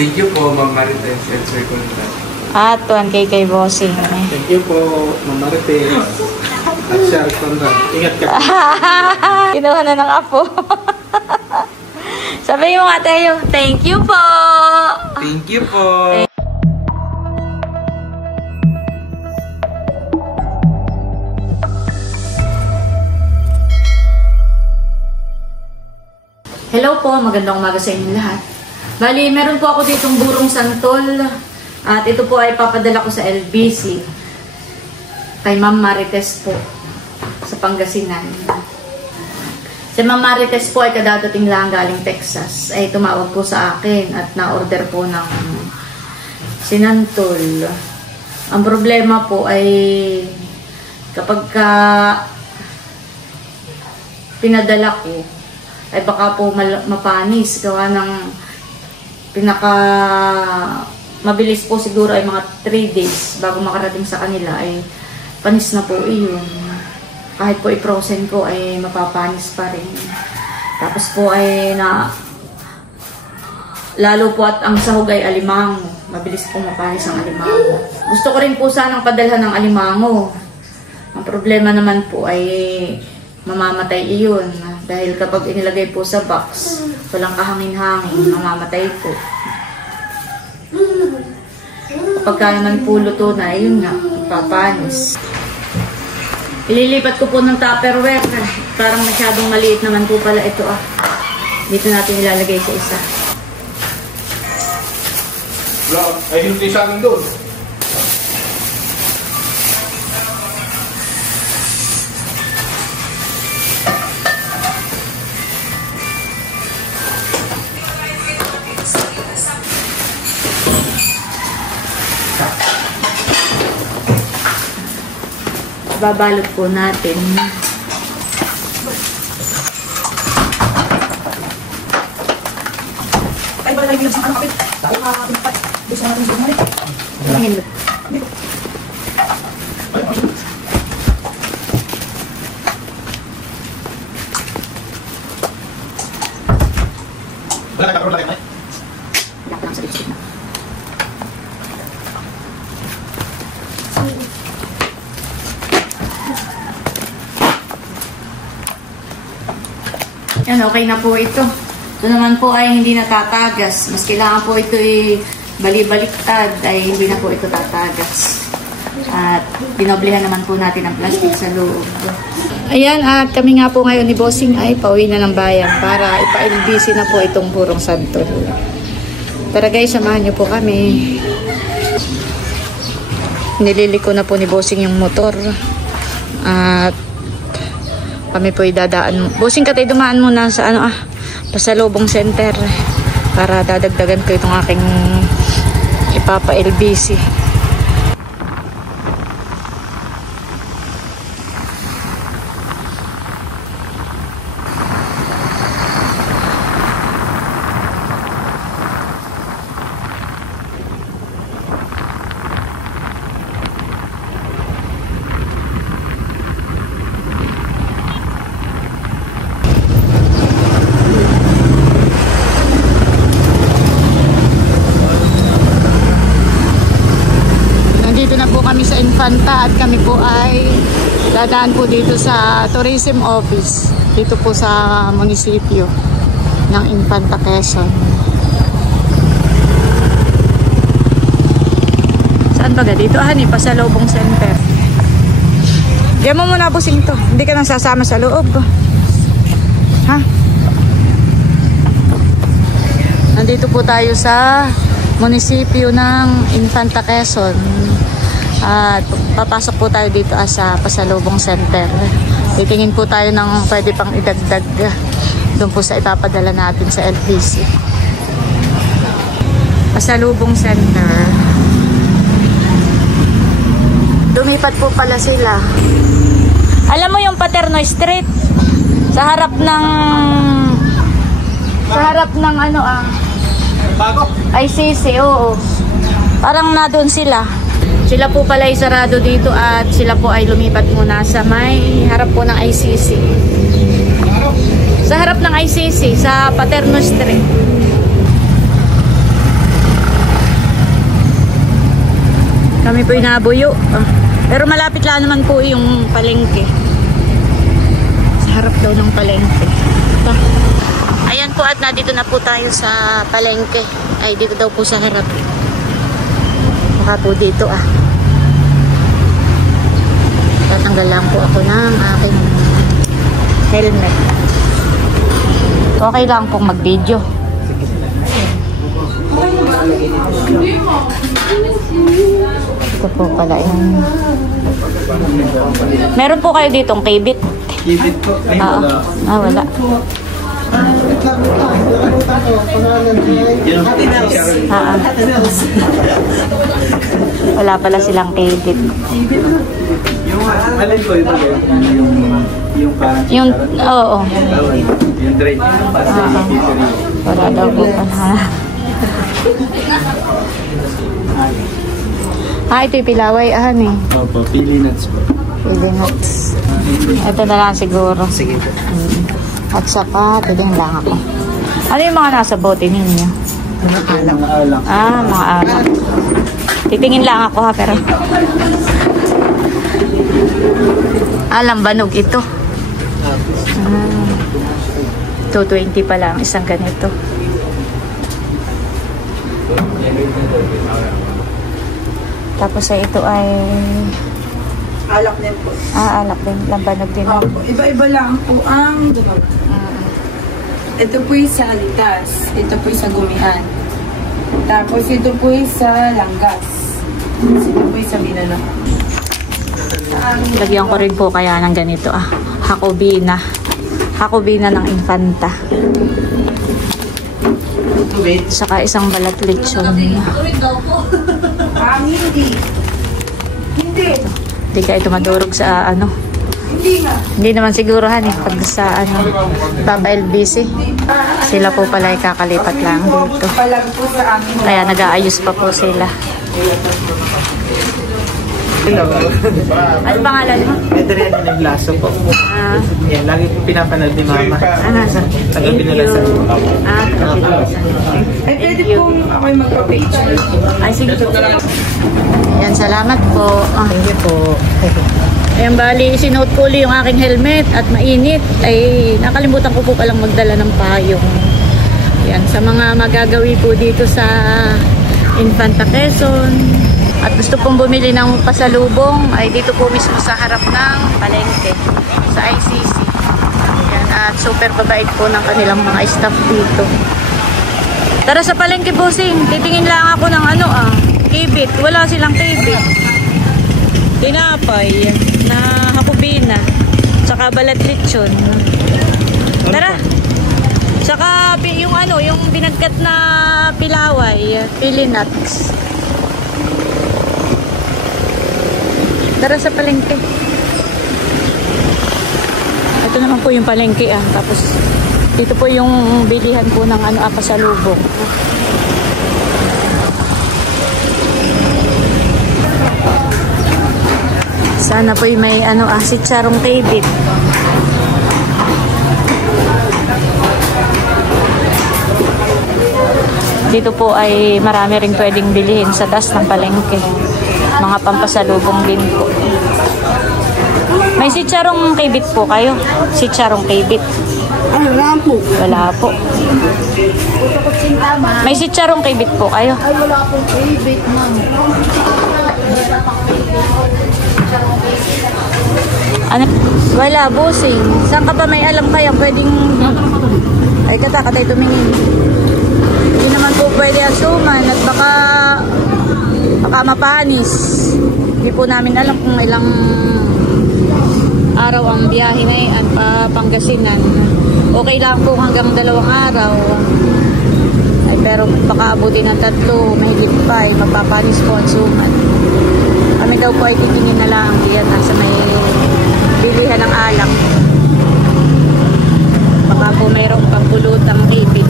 Thank you po, Ma'am Marites and Sir Conrad. At 1K kay Bossing. Thank you po, Ma'am Marites at Sir Conrad. Ingat ka. Kinuha na ng apo. Sabi mo nga tayo, thank you po. Thank you po. Hello po, magandang umaga sa inyo lahat. Bali, meron po ako ditong burong santol. At ito po ay papadala ko sa LBC. Kay Ma'am Marites po. Sa Pangasinan. Si Ma'am Marites po ay kadadating lang galing Texas. Ay tumawag po sa akin at na-order po ng sinantol. Ang problema po ay kapag pinadala ko, ay baka po mapanis. Gawa ng mabilis po siguro ay mga 3 days bago makarating sa kanila ay panis na po iyon. Kahit po i-frozen ko ay mapapanis pa rin. Tapos po ay lalo po at ang sahog ay alimango. Mabilis po mapanis ang alimango. Gusto ko rin po sanang padalhan ng alimango. Ang problema naman po ay mamamatay iyon. Dahil kapag inilagay po sa box, walang kahangin-hangin, mamamatay po. Kapag naman po luto na, ayun nga, papanis. Ililipat ko po ng Tupperware. Parang masyadong maliit naman po pala ito Dito natin ilalagay sa isa. Wala, ay hindi sa akin doon. Babalot po natin. Ay, ba lagi sa kapit? Tayo kapit. Gusto natin sa mga. Tingin. Wala ka problema. Lang sa lipstick na. Yan, okay na po ito. Ito naman po ay hindi natatagas. Mas kailangan po ito bali-baliktad ay hindi na po ito tatagas. At dinoblehan naman po natin ang plastic sa loob. Ayan, at kami nga po ngayon ni Bossing ay pauwi na ng bayan para ipa-LBC na po itong burong santol. Tara guys, samahan niyo po kami. Nililiko na po ni Bossing yung motor. At kami po idadaan. Bossing, katay dumaan muna sa Pasalubong Center para dadagdagan ko itong aking ipapa-LBC. Kami sa Infanta at kami po ay dadaan po dito sa Tourism Office dito po sa munisipyo ng Infanta, Quezon. Saan ba ga? Dito Pasalubong Center. Diyan mo muna, Bossing, to. Hindi ka nang sasama sa loob. Ha? Nandito po tayo sa munisipyo ng Infanta, Quezon. At papasok po tayo dito sa Pasalubong Center. Titingin po tayo ng pwede pang idagdag doon po sa ipapadala natin sa LBC. Pasalubong Center. Lumipat po pala sila. Alam mo yung Paterno Street? Sa harap ng Bago? ICC, oo. Parang na doon sila. Sila po pala ay sarado dito at sila po ay lumipat muna sa may harap po ng ICC. Sa harap ng ICC, sa Paterno Street. Kami po inabuyo. Pero malapit lang naman po yung palengke. Sa harap daw ng palengke. Ito. Ayan po at nandito na po tayo sa palengke. Ay dito daw po sa harap. Baka po dito Tatanggal lang po ako ng aking helmet. Okay lang pong mag-video. Ito po pala yung... Meron po kayo ditong kibit. Kibit po. Ay, wala. Wala. Wala pala silang kibit. Yung alin ko ito yung parang oo. yung drain Wala daw po ito yung pilaway Opo, pili nuts po. Pili nuts. Ito na lang siguro. Sige po. At saka titingin lang ako. Ano yung mga nasa bote ninyo? Mga alak. Mga alak. Titingin lang ako pero lambanog ito. 220 pa lang isang ganito. Tapos ito ay Alak din po. alak din, lambanog din. Iba-iba lang po ang dunog. Ito po yung sa Alitas. Ito po yung sa Gumian. Tapos ito po yung sa Langgas. Ito po yung sa Minano. Lagyan ko rin po kaya ng ganito Hakobina. Hakobina ng Infanta. Saka isang balat lechon. Hindi. Hindi kayo tumadurog sa Hindi nga. Hindi naman siguruhan pag sa Baba LBC. Sila po pala ay kakalipat lang dito. Palag po sa amin. Kaya nag-aayos pa po sila. Ano pangalan mo? Adrian ng Lasso po. Yan, lagi po pinapanood ni Mama. Taga Binulasan po. Ay, pwede pong ako'y magpa-page. Ay, sige po. Ayan, salamat po. Thank you po. Ayan, bali, sinuot ko ulit yung aking helmet at mainit. Ay, nakalimutan ko po palang magdala ng payong. Ayan, sa mga magagawi po dito sa Infanta Quezon. At gusto pong bumili ng pasalubong ay dito po mismo sa harap ng palengke sa ICC. Ayan, at super babait po ng kanilang mga staff dito. Tara sa palengke, bossing. Titingin lang ako ng kibit. Wala silang kibit. Tinapay na hakubina. Tsaka balat lechon. Tara. Tsaka yung binagkat na pilaway, pili nuts. Tara sa palengke. Ito naman po yung palengke Tapos dito po yung bilihan po ng pasalubong. Sana po yung may sitsarong kibit. Dito po ay marami ring pwedeng bilihin sa taas ng palengke. Mga pampasalubong din po. May sitsarong kibit po kayo? Sitsarong kibit? Wala po. Wala po. May sitsarong kibit po kayo? Ay, wala pong favorite, ma'am. Wala, bossing. Saan ka ba may alam kaya pwedeng... Ay, katakatay tumingin. Hindi naman po pwede asuman at baka mapanis. Hindi po namin alam kung ilang araw ang biyahe na yan Pangasinan. Okay lang po hanggang 2 araw. Ay, pero baka abutin ng 3, mahigit pa mapapanis po ang suman. Kami daw po ay titingin na lang diyan sa may bilihan ng alak. Baka po mayroong pampulutang kibit.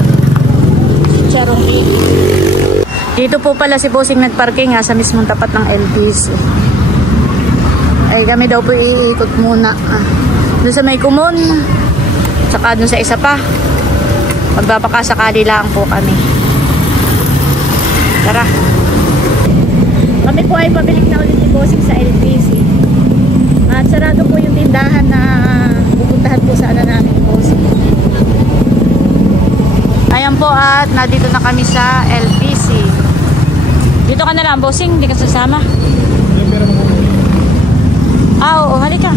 Charong kibit. Dito po pala si bossing nagparking sa mismong tapat ng LBC. Ay kami daw po iikot muna. Doon sa may Kumon. Tsaka doon sa isa pa. Magbabakasakali lang po kami. Tara. Kami po ay pabalik na ulit ni Bossing sa LBC. At sarado po yung tindahan na pupuntahan po sana namin ni Bossing. Ayan po at nandito na kami sa LBC. Dito ka na lang, Bossing, hindi ka sasama. Oo, halika.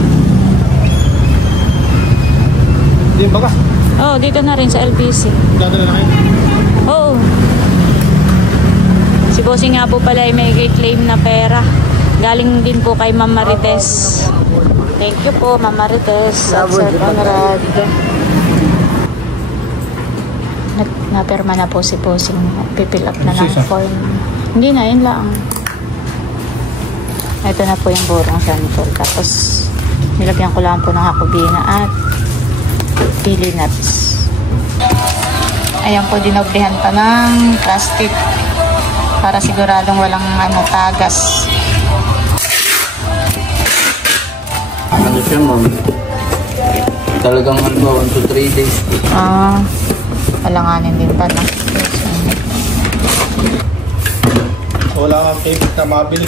Hindi ba ka? Oo, dito na rin sa LBC. Dadala na kayo? Oo. Si Bossing nga po pala ay may claim na pera. Galing din po kay Ma'am Marites. Thank you po, Ma'am Marites at Sir Conrad. Napirma na po si Bossing. Pipill up na ng form. Hindi na, yun lang. Ito na po yung burong sample. Tapos, nilagyan ko lang po ng hakubina at pili nuts. Ayan po, dinoblihan pa ng plastic para siguradong walang tagas. Ano siya, ma'am? Talagang 1 to 3 days. Alanganin din pa na. Wala kang tape na mabili.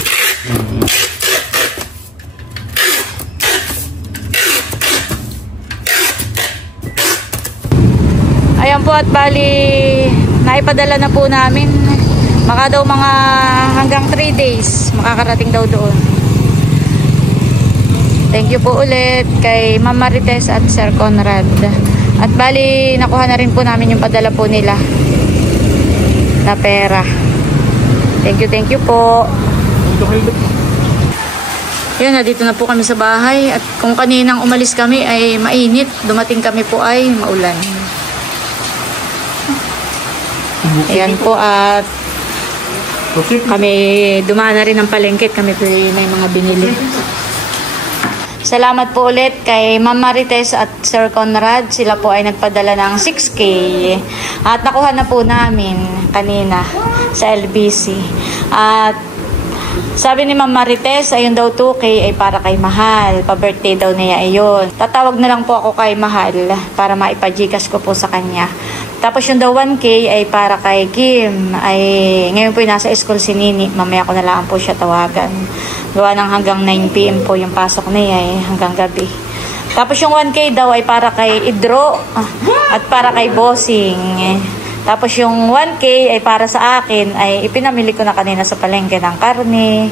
Ayan po at bali naipadala na po namin. Maka daw mga hanggang 3 days makakarating daw doon. Thank you po ulit kay Ma'am Marites at Sir Conrad. At bali nakuha na rin po namin yung padala po nila na pera. Thank you po. Yan, dito na po kami sa bahay. At kung kaninang umalis kami ay mainit. Dumating kami po ay maulan. Ayan po at kami dumaan na rin ng palengke. Kami po may mga binili. Salamat po ulit kay Ma'am Marites at Sir Conrad. Sila po ay nagpadala ng 6K. At nakuha na po namin kanina sa LBC. At sabi ni Ma'am Marites, ayun daw 2K ay para kay Mahal. Pa-birthday daw niya ayun. Tatawag na lang po ako kay Mahal para maipajikas ko po sa kanya. Tapos yung daw 1K ay para kay Kim. Ay ngayon po nasa school si Nini. Mamaya ko na lang po siya tawagan. Gawa ng hanggang 9 PM po yung pasok niya hanggang gabi. Tapos yung 1K daw ay para kay Idro at para kay Bossing. Tapos yung 1K ay para sa akin ay ipinamili ko na kanina sa palengke ng karne,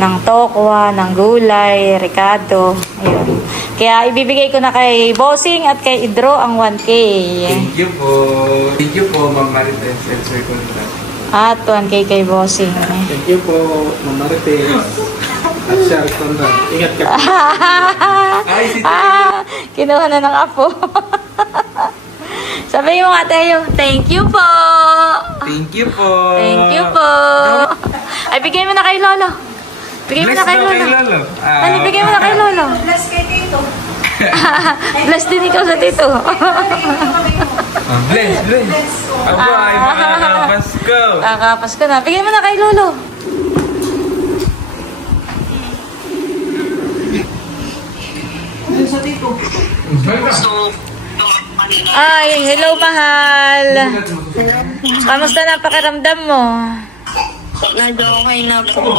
ng tokwa, ng gulay, ricado. Ayun. Kaya ibibigay ko na kay Bossing at kay Idro ang 1K. Thank you po. Thank you po, Ma'am Marites and Sir Conrad. At 1K kay Bossing. Thank you po, Ma'am Marites. At Sir Conrad. Ingat ka. Ay, si Kinuha na ng apo. Sabi mo nga tayo, thank you po. Thank you po. Thank you po. Ay, bigay mo na kay Lolo. Bigay mo na kay Lolo. Ano, bigay mo na kay Lolo. Bless kay Tito. Bless din ikaw sa Tito. Bless. Aba, ay makakapasko. Kakapasko na. Bigay mo na kay Lolo. Sa Tito. Ay, hello Mahal. Kamusta na pakiramdam mo? Medyo okay na po.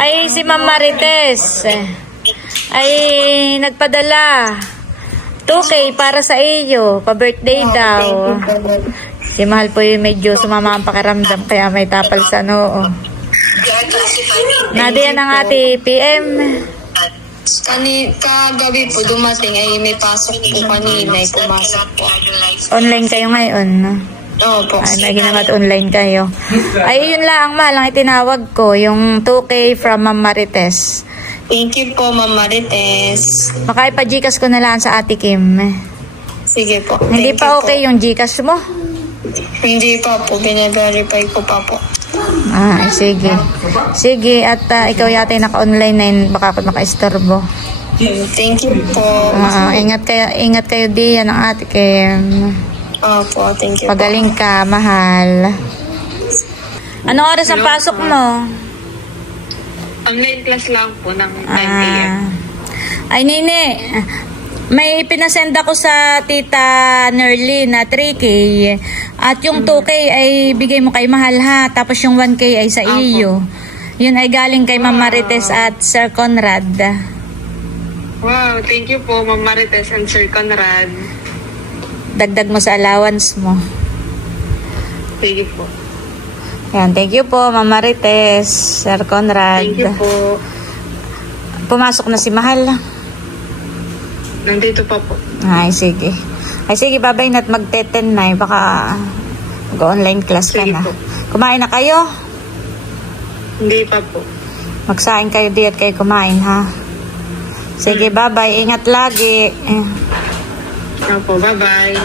Ay, si Ma'am Marites ay nagpadala 2K para sa iyo, pa-birthday daw. Si Mahal po yung medyo sumama ang pakiramdam kaya may tapal sa noo. Nadiyan ang ate PM. Kagabi po dumating ay may pasok po kanina ay pumasok po. Online kayo ngayon, no? Oo po. Ay, may ginawa online kayo. Ay, yun lang, Mahal, ang itinawag ko, yung 2K from Ma'am Marites. Thank you po, Ma'am Marites. Makaipa-Gcash ko na lang sa ate Kim. Sige po. Hindi Thank pa you okay po. yung Gcash mo? Hindi pa po. Bine-verify ko pa po. Sige. Sige, at ikaw yata yung naka-online na yun, baka ako maka-istorbo. Thank you po. Ingat kayo diyan ang ate Kim. Opo, thank you po. Pagaling ka, Mahal. Anong oras ang pasok mo? Online class lang po ng 9 a.m. Ay, Nini. May pinasend ako sa Tita Nerly na 3K. At yung 2K ay bigay mo kay Mahal ha. Tapos yung 1K ay sa iyo. Yun ay galing kay Ma'am Marites at Sir Conrad. Wow, thank you po Ma'am Marites and Sir Conrad. Dagdag mo sa allowance mo. Thank you po. Yan, thank you po Ma'am Marites, Sir Conrad. Thank you po. Pumasok na si Mahal. Nandito pa po. Ay, sige. Ay, sige, babay na't magte-10 na. Baka mag-online class ka Sige na. po. Kumain na kayo? Hindi pa po. Magsain kayo di at kayo kumain, ha? Sige, bye-bye. Ingat lagi. Opo, bye-bye.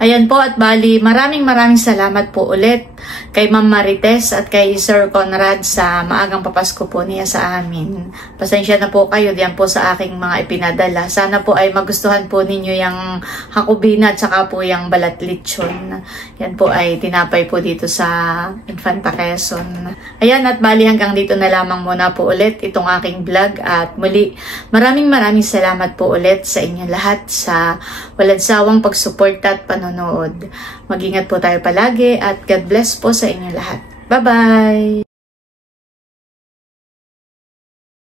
Ayan po at bali, maraming salamat po ulit kay Ma'am Marites at kay Sir Conrad sa maagang papasko po niya sa amin. Pasensya na po kayo diyan po sa aking mga ipinadala. Sana po ay magustuhan po ninyo yung hakubina at saka po yung balat lechon. Yan po ay tinapay po dito sa Infanta Quezon. Ayan at bali hanggang dito na lamang muna po ulit itong aking vlog at muli maraming salamat po ulit sa inyo lahat sa walang sawang pagsuporta at panonood. Mag-ingat po tayo palagi at God bless po sa inyo lahat. Bye-bye!